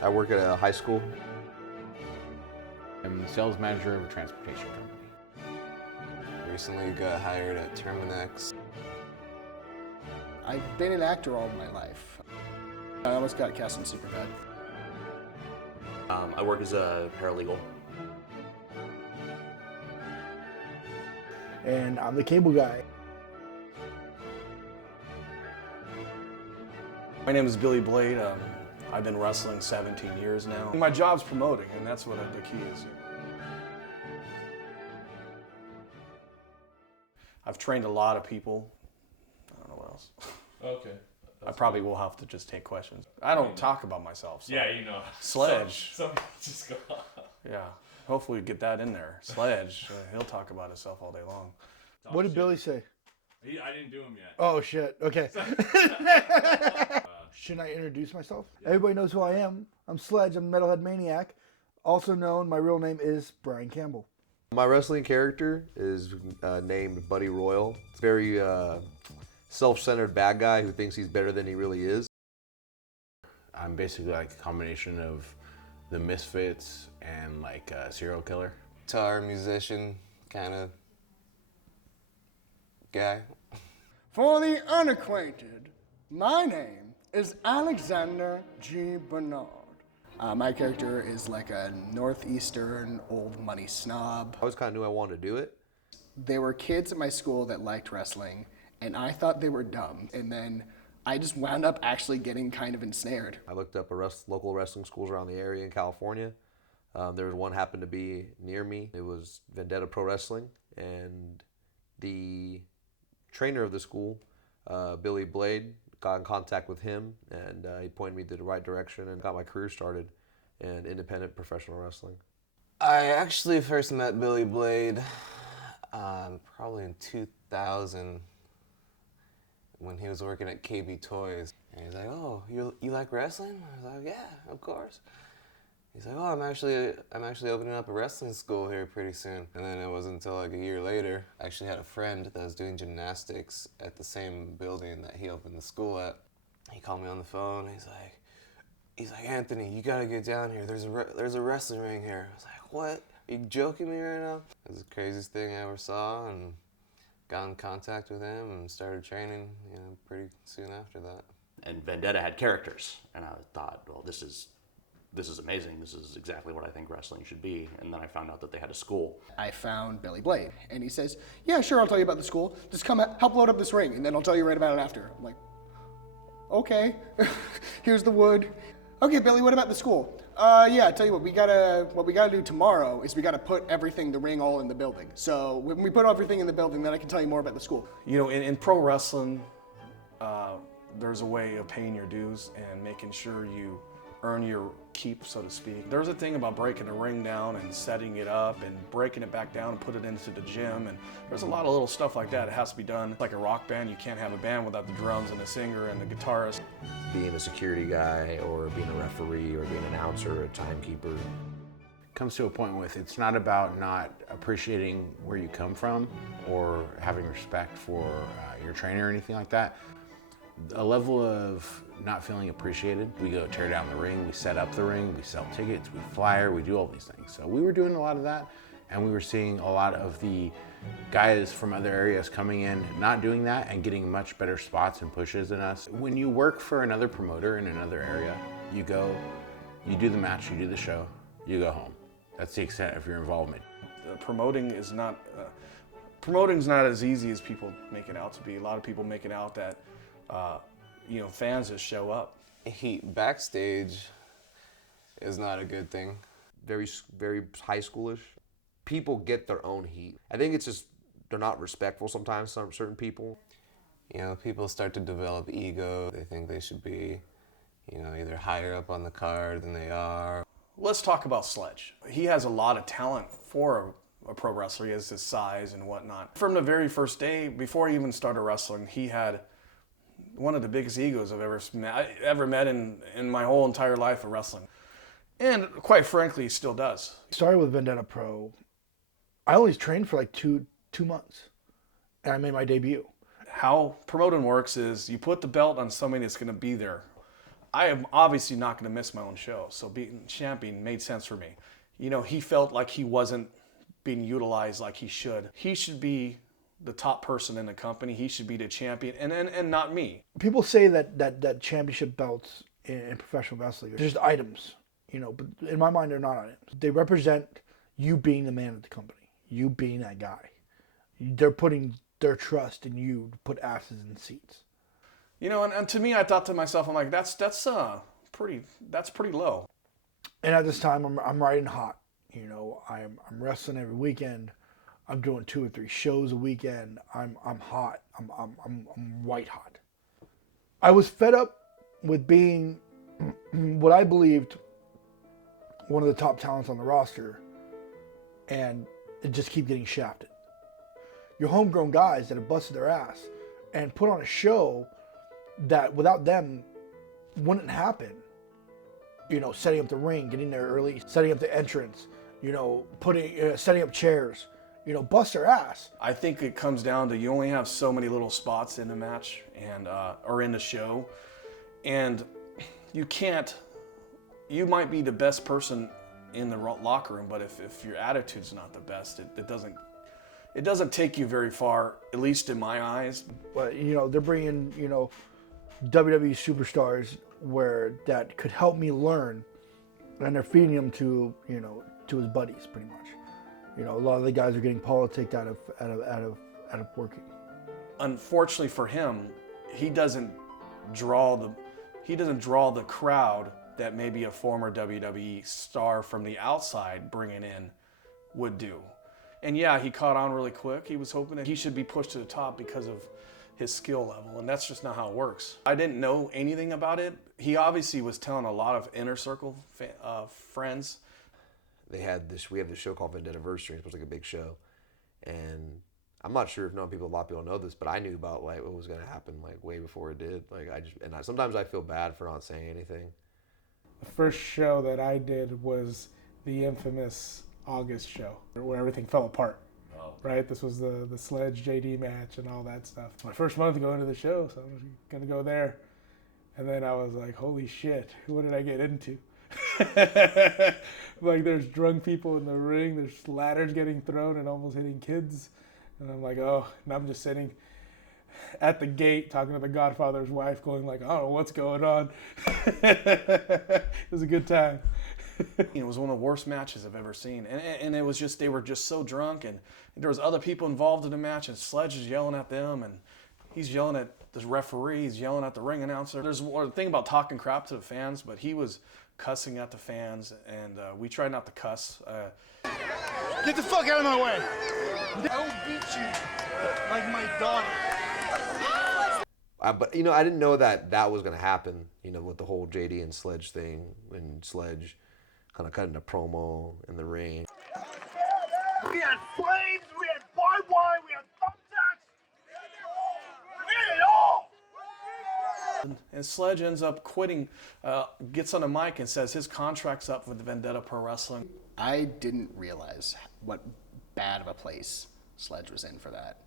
I work at a high school. I'm the sales manager of a transportation company. Recently got hired at Terminex. I've been an actor all my life. I almost got cast in Superbad. I work as a paralegal. And I'm the cable guy. My name is Billy Blade. I've been wrestling 17 years now. My job's promoting, and that's what the key is. I've trained a lot of people. I don't know what else. Okay. I probably will have to just take questions. I don't talk about myself. So. Yeah, you know. Sledge. Some just go off. Yeah. Hopefully get that in there. Sledge. He'll talk about himself all day long. What did Billy say? I didn't do him yet. Oh, shit. Okay. Shouldn't I introduce myself? Yeah. Everybody knows who I am. I'm Sledge. I'm Metalhead Maniac. Also known, my real name is Brian Campbell. My wrestling character is named Buddy Royal. It's a very self-centered bad guy who thinks he's better than he really is. I'm basically like a combination of the Misfits and like a serial killer. Guitar musician kind of guy. For the unacquainted, my name is Alexander G. Bernard. My character is like a northeastern old money snob. I always kind of knew I wanted to do it. There were kids at my school that liked wrestling, and I thought they were dumb. And then I just wound up actually getting kind of ensnared. I looked up local wrestling schools around the area in California. There was one happened to be near me. It was Vendetta Pro Wrestling, and the trainer of the school, Billy Blade, got in contact with him, and he pointed me to the right direction and got my career started in independent professional wrestling. I actually first met Billy Blade probably in 2000 when he was working at KB Toys. And he's like, "Oh, you like wrestling?" I was like, "Yeah, of course." He's like, "Oh, I'm actually opening up a wrestling school here pretty soon." And then it wasn't until like a year later, I actually had a friend that was doing gymnastics at the same building that he opened the school at. He called me on the phone. He's like, "Anthony, you gotta get down here. There's a wrestling ring here." I was like, "What? Are you joking me right now?" It was the craziest thing I ever saw, and got in contact with him and started training, pretty soon after that. And Vendetta had characters, and I thought, well, this is amazing. This is exactly what I think wrestling should be. And then I found out that they had a school. I found Billy Blade, and he says, "Yeah, sure, I'll tell you about the school. Just come help load up this ring, and then I'll tell you right about it after." I'm like, "Okay, here's the wood. Okay, Billy, what about the school?" Yeah, I tell you what we gotta do tomorrow is we gotta put the ring all in the building. So when we put everything in the building, then I can tell you more about the school." You know, in pro wrestling, there's a way of paying your dues and making sure you earn your keep, so to speak. There's a thing about breaking a ring down and setting it up and breaking it back down and put it into the gym, and there's a lot of little stuff like that. It has to be done. Like a rock band, you can't have a band without the drums and the singer and the guitarist. Being a security guy or being a referee or being an announcer or a timekeeper. Comes to a point with it's not about not appreciating where you come from or having respect for your trainer or anything like that. A level of not feeling appreciated. We go tear down the ring, we set up the ring, we sell tickets, we flyer, we do all these things. So we were doing a lot of that, and we were seeing a lot of the guys from other areas coming in, not doing that and getting much better spots and pushes than us. When you work for another promoter in another area, you go, you do the match, you do the show, you go home. That's the extent of your involvement. Promoting's not as easy as people make it out to be. A lot of people make it out that fans just show up. Heat backstage is not a good thing. Very high schoolish. People get their own heat. I think it's just they're not respectful sometimes, certain people. People start to develop ego. They think they should be, either higher up on the card than they are. Let's talk about Sledge. He has a lot of talent for a pro wrestler. He has his size and whatnot. From the very first day, before he even started wrestling, he had one of the biggest egos I've ever met in my whole entire life of wrestling. And quite frankly, he still does. Started with Vendetta Pro. I only trained for like two months, and I made my debut. How promoting works is you put the belt on somebody that's going to be there I am obviously not going to miss my own show, so being champion made sense for me. You know, he felt like he wasn't being utilized like he should. He should be the top person in the company. He should be the champion, and not me. People say that championship belts in professional wrestling are just items, you know, but in my mind, they're not items. They represent you being the man of the company, you being that guy. They're putting their trust in you to put asses in seats. You know, and to me, I thought to myself, I'm like, that's pretty low. And at this time, I'm riding hot. You know, I'm wrestling every weekend. I'm doing 2 or 3 shows a weekend. I'm hot. I'm white hot. I was fed up with being what I believed one of the top talents on the roster, and it just keep getting shafted. Your homegrown guys that have busted their ass and put on a show that without them wouldn't happen. You know, setting up the ring, getting there early, setting up the entrance, you know, setting up chairs, you know, bust their ass. I think it comes down to you only have so many little spots in the match and or in the show, and you might be the best person in the locker room, but if your attitude's not the best, it doesn't take you very far, at least in my eyes. But, you know, they're bringing, you know, WWE superstars that could help me learn, and they're feeding them to, you know, to his buddies pretty much. You know, a lot of the guys are getting politicked out of working. Unfortunately for him, he doesn't draw the crowd that maybe a former WWE star from the outside bringing in would do. And yeah, he caught on really quick. He was hoping that he should be pushed to the top because of his skill level, and that's just not how it works. I didn't know anything about it. He obviously was telling a lot of inner circle friends. We have this show called Vendetta Anniversary. It was like a big show, and I'm not sure if a lot of people know this, but I knew about like what was going to happen like way before it did. Like sometimes I feel bad for not saying anything. The first show that I did was the infamous August show, where everything fell apart. Oh. Right? This was the Sledge JD match and all that stuff. My first month to go into the show, so I was going to go there. And then I was like, holy shit, what did I get into? Like, there's drunk people in the ring, there's ladders getting thrown and almost hitting kids. And I'm like, oh, and I'm just sitting at the gate talking to the Godfather's wife going like, I don't know what's going on. It was a good time. It was one of the worst matches I've ever seen. And it was just, they were just so drunk, and there was other people involved in the match, and Sledge is yelling at them, and he's yelling at the referee, he's yelling at the ring announcer. There's a thing about talking crap to the fans, but he was cussing at the fans, and we tried not to cuss. Get the fuck out of my way! I will beat you like my daughter. But, you know, I didn't know that was going to happen, you know, with the whole JD and Sledge thing, and Sledge kind of cutting a promo in the ring. We had flames, we had barbed wire, we had thumbtacks. We had it all! And Sledge ends up quitting, gets on a mic and says his contract's up with Vendetta Pro Wrestling. I didn't realize what bad of a place Sledge was in for that.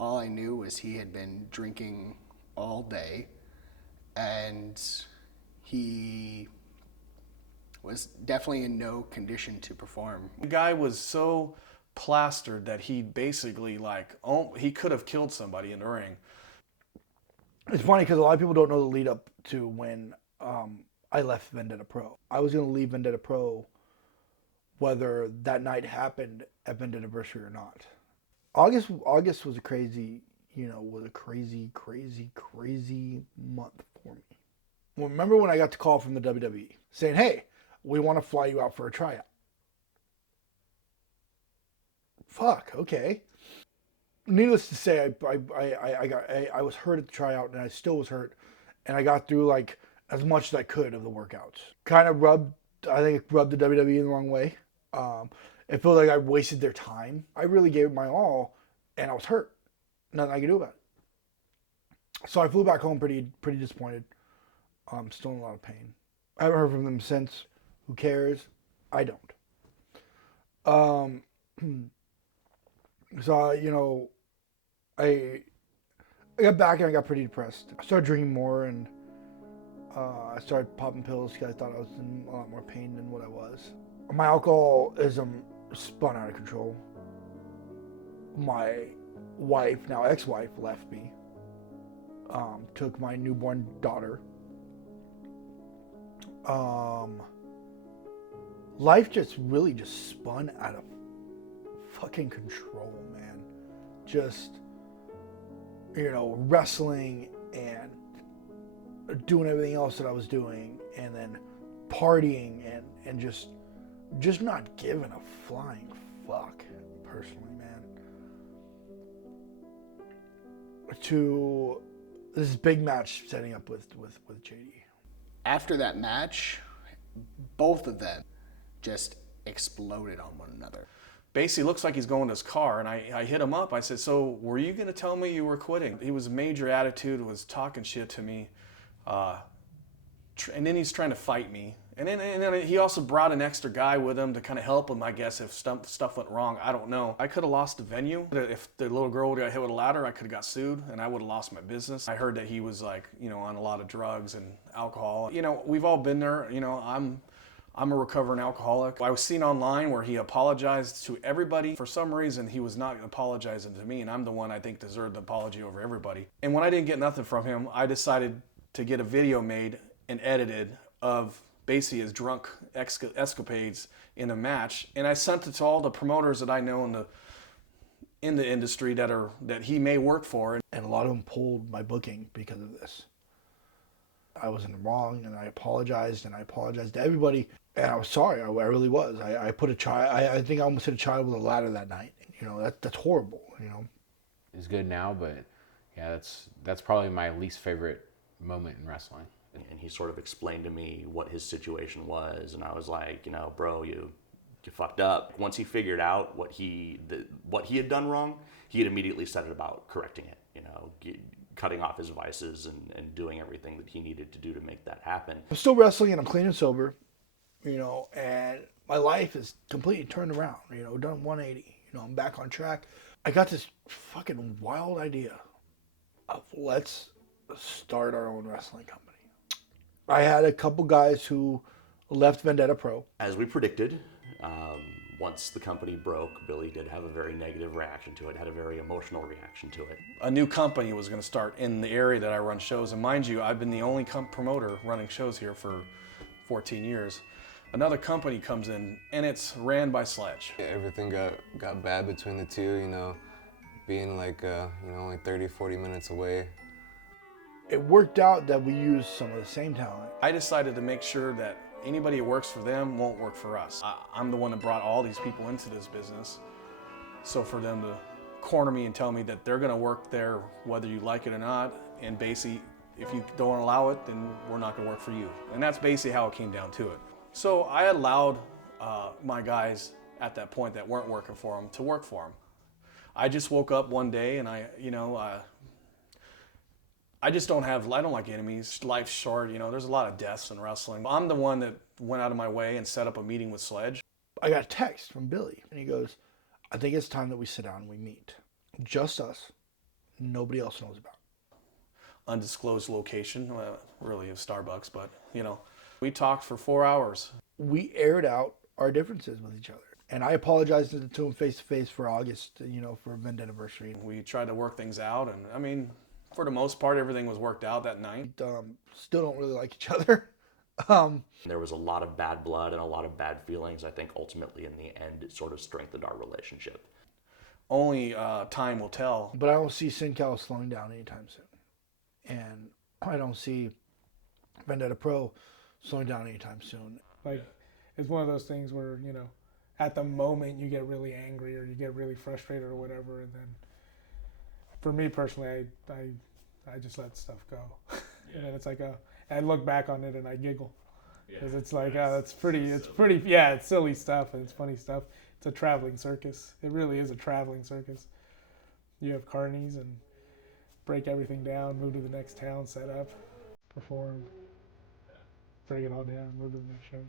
All I knew was he had been drinking all day, and he was definitely in no condition to perform. The guy was so plastered that he basically he could have killed somebody in the ring. It's funny because a lot of people don't know the lead up to when I left Vendetta Pro. I was going to leave Vendetta Pro whether that night happened at Vendetta Anniversary or not. August was a crazy month for me. Well, remember when I got the call from the WWE saying, "Hey, we want to fly you out for a tryout." Fuck, okay. Needless to say, I was hurt at the tryout, and I still was hurt, and I got through like as much as I could of the workouts. Kind of rubbed the WWE in the wrong way. It felt like I wasted their time. I really gave it my all, and I was hurt. Nothing I could do about it. So I flew back home pretty disappointed. Still in a lot of pain. I haven't heard from them since. Who cares? I don't. So, you know, I got back and I got pretty depressed. I started drinking more, and I started popping pills because I thought I was in a lot more pain than what I was. My alcoholism spun out of control. My wife, now ex-wife, left me. Took my newborn daughter. Life just really spun out of fucking control, man. Just, wrestling and doing everything else that I was doing, and then partying and just not giving a flying fuck, personally, man. To this big match setting up with JD. After that match, both of them just exploded on one another. Basically, looks like he's going to his car, and I hit him up. I said, so were you going to tell me you were quitting? He was major attitude, was talking shit to me, and then he's trying to fight me. And then he also brought an extra guy with him to kind of help him, I guess, if stuff went wrong. I don't know. I could have lost the venue. If the little girl would have got hit with a ladder, I could have got sued, and I would have lost my business. I heard that he was on a lot of drugs and alcohol. We've all been there. I'm a recovering alcoholic. I was seen online where he apologized to everybody. For some reason, he was not apologizing to me, and I'm the one I think deserved the apology over everybody. And when I didn't get nothing from him, I decided to get a video made and edited of basically his drunk escapades in a match, and I sent it to all the promoters that I know in the industry that he may work for. And a lot of them pulled my booking because of this. I was in the wrong, and I apologized to everybody, and I was sorry. I really was. I put a child. I think I almost hit a child with a ladder that night. That's horrible. It's good now, but yeah, that's probably my least favorite moment in wrestling. And he sort of explained to me what his situation was, and I was like, bro, you fucked up. Once he figured out what he had done wrong, he had immediately set it about correcting it. Cutting off his vices and doing everything that he needed to do to make that happen. I'm still wrestling, and I'm clean and sober, and my life is completely turned around. Done 180. I'm back on track. I got this fucking wild idea of let's start our own wrestling company. I had a couple guys who left Vendetta Pro. As we predicted, once the company broke, Billy did have a very negative reaction to it, had a very emotional reaction to it. A new company was going to start in the area that I run shows, and mind you, I've been the only promoter running shows here for 14 years. Another company comes in, and it's ran by Sledge. Everything got bad between the two, being only 30, 40 minutes away. It worked out that we used some of the same talent. I decided to make sure that anybody who works for them won't work for us. I'm the one that brought all these people into this business. So for them to corner me and tell me that they're gonna work there whether you like it or not, and basically if you don't allow it, then we're not gonna work for you. And that's basically how it came down to it. So I allowed my guys at that point that weren't working for them to work for them. I just woke up one day and I don't like enemies. Life's short, there's a lot of deaths in wrestling. I'm the one that went out of my way and set up a meeting with Sledge. I got a text from Billy, and he goes, I think it's time that we sit down and we meet. Just us. Nobody else knows about. Undisclosed location, really of Starbucks, but, we talked for 4 hours. We aired out our differences with each other. And I apologized to him face-to-face for August, for Vendetta-versary. We tried to work things out, and for the most part, everything was worked out that night. Still don't really like each other. There was a lot of bad blood and a lot of bad feelings. I think ultimately in the end, it sort of strengthened our relationship. Only time will tell. But I don't see SinCal slowing down anytime soon. And I don't see Vendetta Pro slowing down anytime soon. It's one of those things where, at the moment you get really angry or you get really frustrated or whatever, and then for me personally, I just let stuff go. Yeah. And then it's I look back on it and I giggle. Because it's it's silly stuff and it's funny stuff. It's a traveling circus. It really is a traveling circus. You have carnies and break everything down, move to the next town, set up, perform, break it all down, move to the next show.